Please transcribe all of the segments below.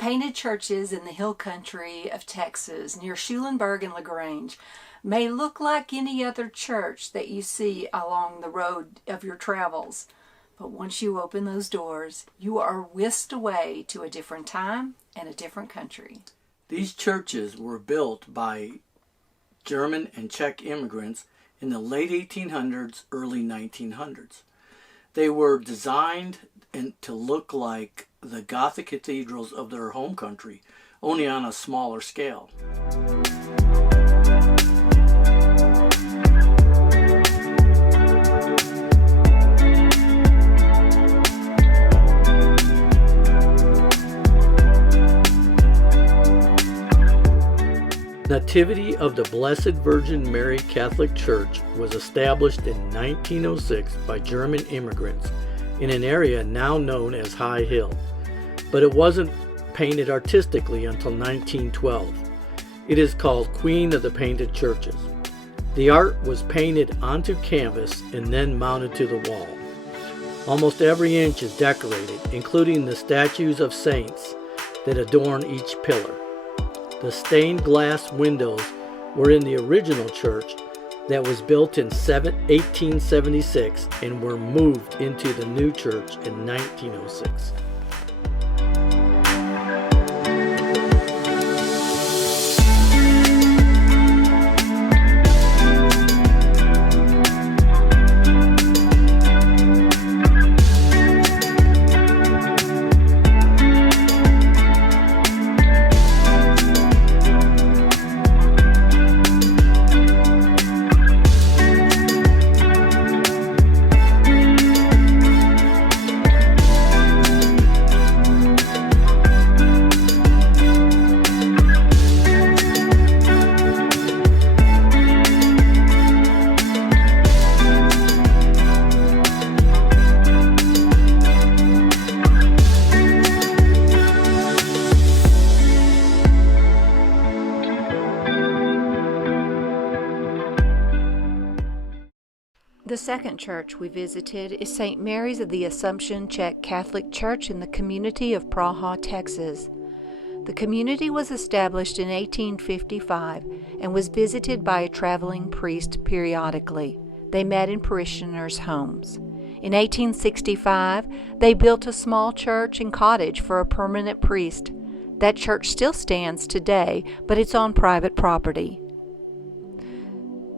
Painted Churches in the hill country of Texas near Schulenburg and LaGrange may look like any other church that you see along the road of your travels. But once you open those doors, you are whisked away to a different time and a different country. These churches were built by German and Czech immigrants in the late 1800s, early 1900s. They were designed to look like the Gothic cathedrals of their home country, only on a smaller scale. Nativity of the Blessed Virgin Mary Catholic Church was established in 1906 by German immigrants in an area now known as High Hill, but it wasn't painted artistically until 1912. It is called Queen of the Painted Churches. The art was painted onto canvas and then mounted to the wall. Almost every inch is decorated, including the statues of saints that adorn each pillar. The stained glass windows were in the original church that was built in 1876 and were moved into the new church in 1906. The second church we visited is St. Mary's of the Assumption Czech Catholic Church in the community of Praha, Texas. The community was established in 1855 and was visited by a traveling priest periodically. They met in parishioners' homes. In 1865, they built a small church and cottage for a permanent priest. That church still stands today, but it's on private property.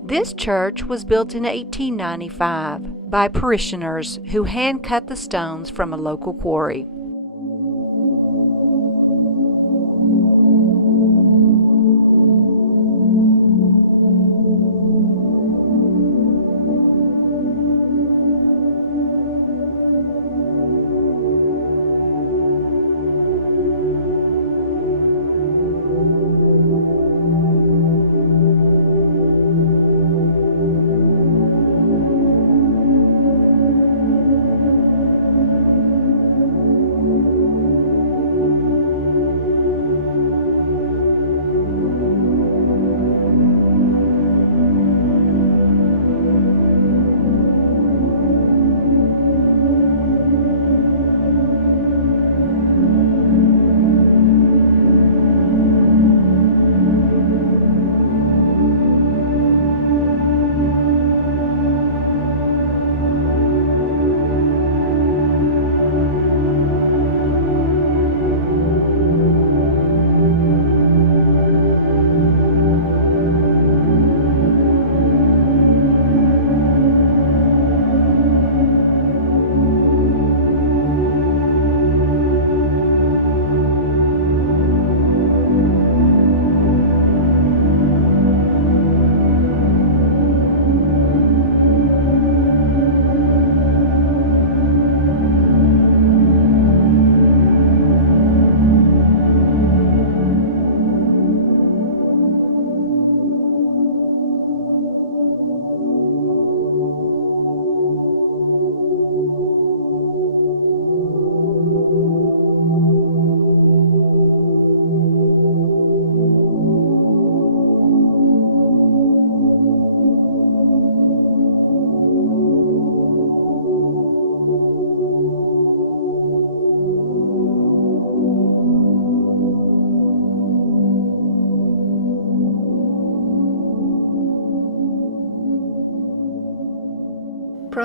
This church was built in 1895 by parishioners who hand-cut the stones from a local quarry.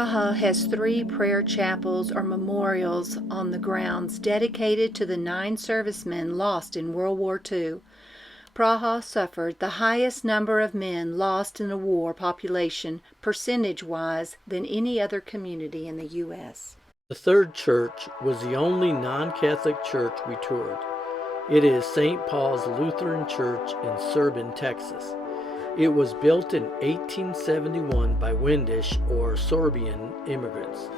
Praha has 3 prayer chapels or memorials on the grounds dedicated to the 9 servicemen lost in World War II. Praha suffered the highest number of men lost in a war population percentage-wise than any other community in the U.S. The third church was the only non-Catholic church we toured. It is St. Paul's Lutheran Church in Serban, Texas. It was built in 1871 by Windish or Sorbian immigrants.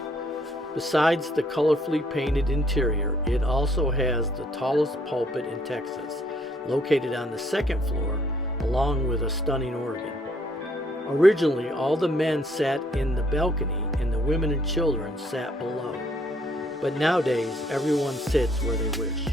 Besides the colorfully painted interior, it also has the tallest pulpit in Texas, located on the 2nd floor, along with a stunning organ. Originally, all the men sat in the balcony and the women and children sat below. But nowadays, everyone sits where they wish.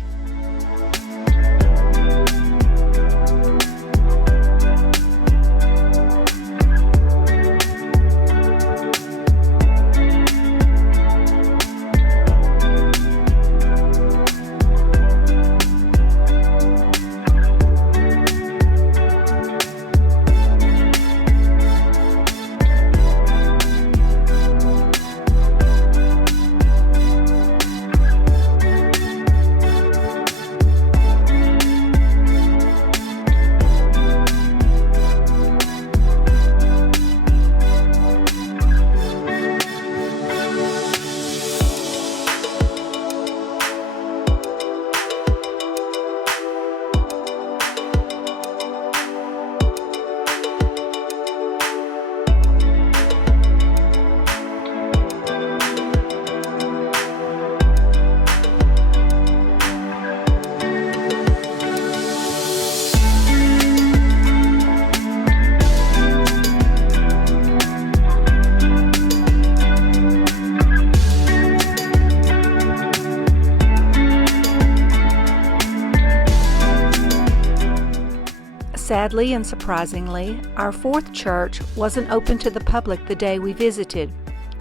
Sadly and surprisingly, our 4th church wasn't open to the public the day we visited.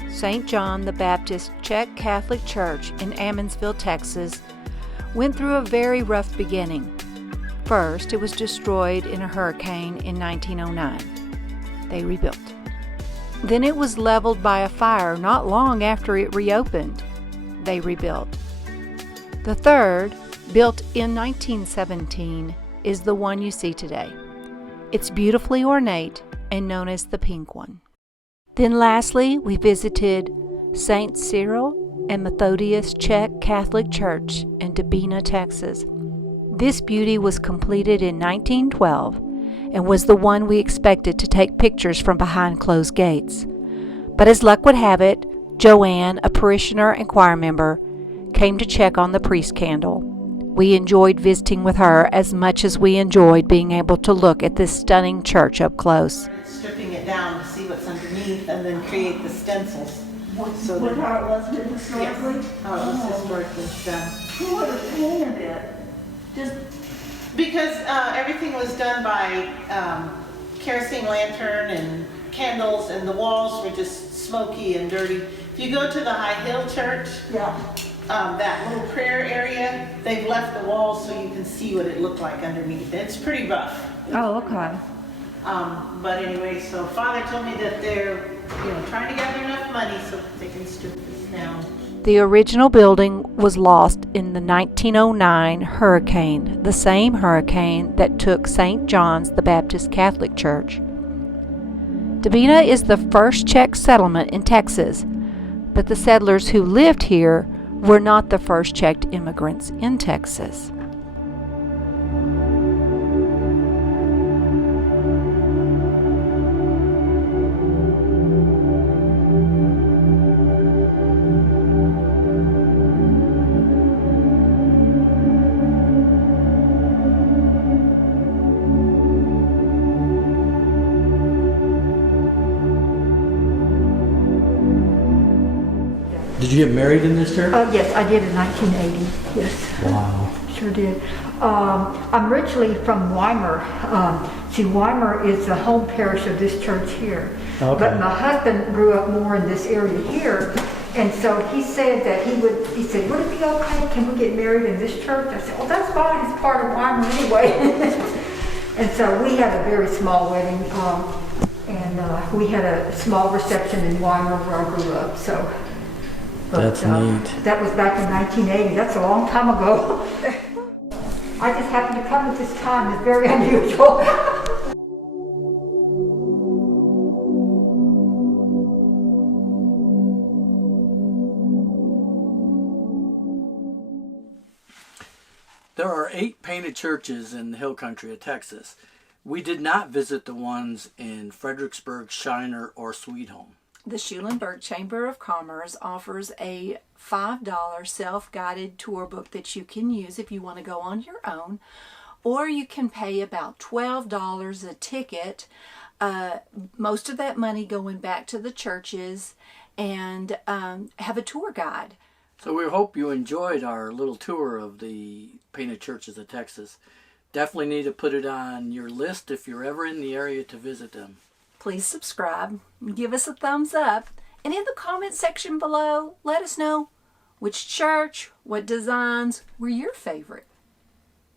St. John the Baptist Czech Catholic Church in Ammannsville, Texas, went through a very rough beginning. First, it was destroyed in a hurricane in 1909. They rebuilt. Then it was leveled by a fire not long after it reopened. They rebuilt. The third, built in 1917, is the one you see today. It's beautifully ornate and known as the Pink One. Then lastly, we visited St. Cyril and Methodius Czech Catholic Church in Dubina, Texas. This beauty was completed in 1912 and was the one we expected to take pictures from behind closed gates. But as luck would have it, Joanne, a parishioner and choir member, came to check on the priest candle. We enjoyed visiting with her as much as we enjoyed being able to look at this stunning church up close. Stripping it down to see what's underneath and then create the stencils. So how it was historically? Yes, how it was historically done. Who would have painted it? Just Because everything was done by kerosene lantern and candles, and the walls were just smoky and dirty. If you go to the High Hill Church, that little prayer area, they've left the walls so you can see what it looked like underneath. It's pretty rough. Oh, okay. But anyway, so Father told me that they're trying to gather enough money so that they can strip this down. The original building was lost in the 1909 hurricane, the same hurricane that took St. John's the Baptist Catholic Church. Dubina is the first Czech settlement in Texas, but the settlers who lived here were not the first Czech immigrants in Texas. Did you get married in this church? Yes, I did in 1980. Yes. Wow. Sure did. I'm originally from Weimar. Weimar is the home parish of this church here. Okay. But my husband grew up more in this area here, and so he said that he said, would it be okay? Can we get married in this church? I said, well, that's fine. It's part of Weimar anyway. And so we had a very small wedding. And we had a small reception in Weimar where I grew up, so. That's neat. That was back in 1980. That's a long time ago. I just happened to come at this time. It's very unusual. There are 8 painted churches in the hill country of Texas. We did not visit the ones in Fredericksburg, Shiner, or Sweet Home. The Schulenburg Chamber of Commerce offers a $5 self-guided tour book that you can use if you want to go on your own, or you can pay about $12 a ticket, most of that money going back to the churches, and have a tour guide. So we hope you enjoyed our little tour of the Painted Churches of Texas. Definitely need to put it on your list if you're ever in the area to visit them. Please subscribe, give us a thumbs up, and in the comment section below, let us know which church, what designs were your favorite.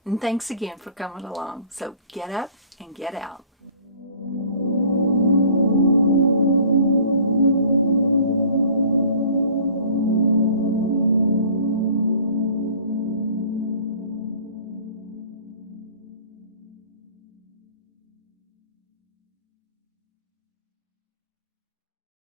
And thanks again for coming along. So get up and get out.